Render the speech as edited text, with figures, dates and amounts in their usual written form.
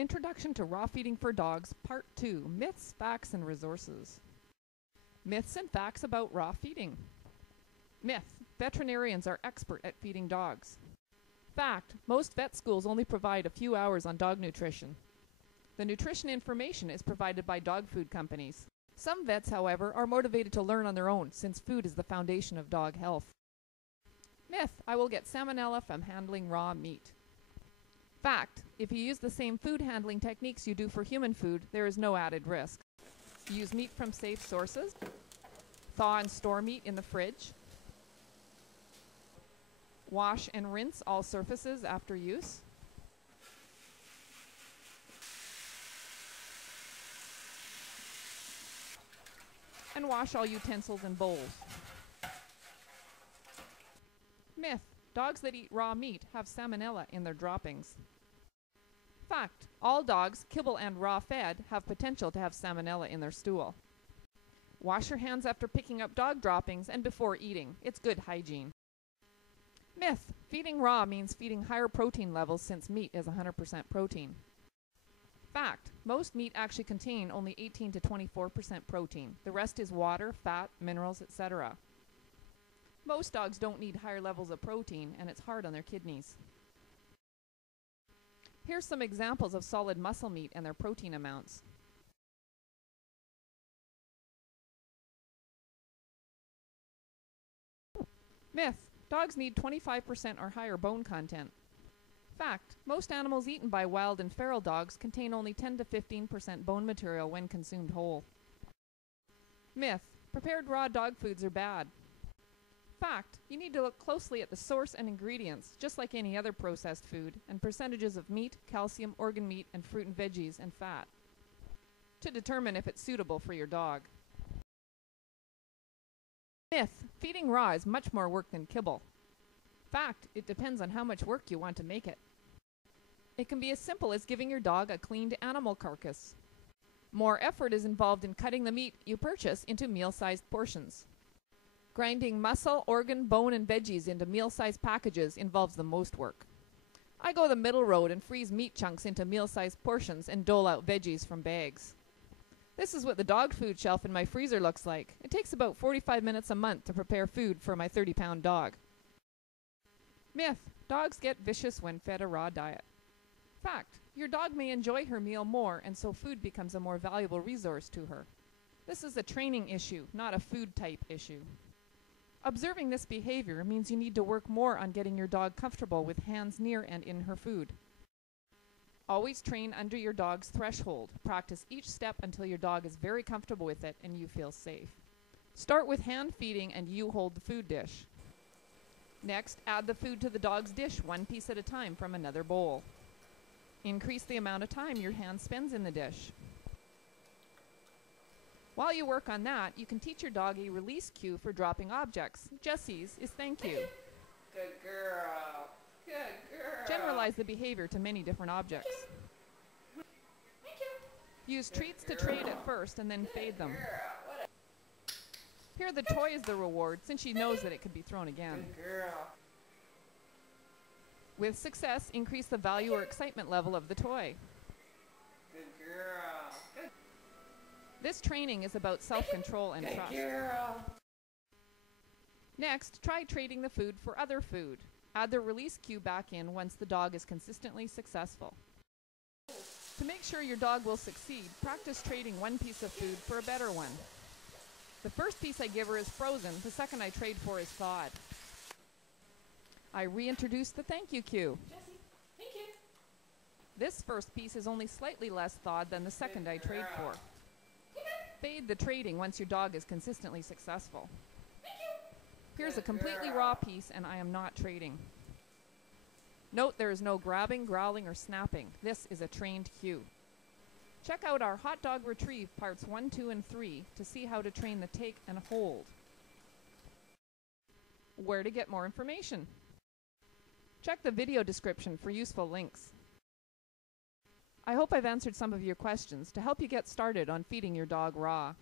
Introduction to Raw Feeding for Dogs, Part 2, Myths, Facts, and Resources. Myths and facts about raw feeding. Myth: veterinarians are expert at feeding dogs. Fact: most vet schools only provide a few hours on dog nutrition. The nutrition information is provided by dog food companies. Some vets, however, are motivated to learn on their own, since food is the foundation of dog health. Myth: I will get salmonella from handling raw meat. Fact: if you use the same food handling techniques you do for human food, there is no added risk. Use meat from safe sources. Thaw and store meat in the fridge. Wash and rinse all surfaces after use. And wash all utensils and bowls. Myth: dogs that eat raw meat have salmonella in their droppings. Fact: all dogs, kibble and raw fed, have potential to have salmonella in their stool. Wash your hands after picking up dog droppings and before eating. It's good hygiene. Myth: feeding raw means feeding higher protein levels since meat is 100% protein. Fact: most meat actually contain only 18 to 24% protein. The rest is water, fat, minerals, etc. Most dogs don't need higher levels of protein, and it's hard on their kidneys. Here's some examples of solid muscle meat and their protein amounts. Myth: dogs need 25% or higher bone content. Fact: most animals eaten by wild and feral dogs contain only 10 to 15% bone material when consumed whole. Myth: prepared raw dog foods are bad. Fact: you need to look closely at the source and ingredients, just like any other processed food, and percentages of meat, calcium, organ meat, and fruit and veggies, and fat, to determine if it's suitable for your dog. Myth: feeding raw is much more work than kibble. Fact: it depends on how much work you want to make it. It can be as simple as giving your dog a cleaned animal carcass. More effort is involved in cutting the meat you purchase into meal-sized portions. Grinding muscle, organ, bone, and veggies into meal-sized packages involves the most work. I go the middle road and freeze meat chunks into meal-sized portions and dole out veggies from bags. This is what the dog food shelf in my freezer looks like. It takes about 45 minutes a month to prepare food for my 30-pound dog. Myth: dogs get vicious when fed a raw diet. Fact: your dog may enjoy her meal more, and so food becomes a more valuable resource to her. This is a training issue, not a food type issue. Observing this behavior means you need to work more on getting your dog comfortable with hands near and in her food. Always train under your dog's threshold. Practice each step until your dog is very comfortable with it and you feel safe. Start with hand feeding and you hold the food dish. Next, add the food to the dog's dish one piece at a time from another bowl. Increase the amount of time your hand spends in the dish. While you work on that, you can teach your dog a release cue for dropping objects. Jessie's is thank you. Good girl. Good girl. Generalize the behavior to many different objects. Thank you. Use treats to trade at first and then fade them. Here the toy is the reward, since she knows that it could be thrown again. Good girl. With success, increase the value or excitement level of the toy. Good girl. Good. This training is about self-control and Good trust. girl. Next, try trading the food for other food. Add the release cue back in once the dog is consistently successful. To make sure your dog will succeed, practice trading one piece of food for a better one. The first piece I give her is frozen, the second I trade for is thawed. I reintroduce the thank you cue. Jessie, thank you. This first piece is only slightly less thawed than the second I trade for. Fade the trading once your dog is consistently successful. Here's a completely raw piece and I am not trading. Note there is no grabbing, growling, or snapping. This is a trained cue. Check out our Hot Dog Retrieve parts 1, 2, and 3 to see how to train the take and hold. Where to get more information? Check the video description for useful links. I hope I've answered some of your questions to help you get started on feeding your dog raw.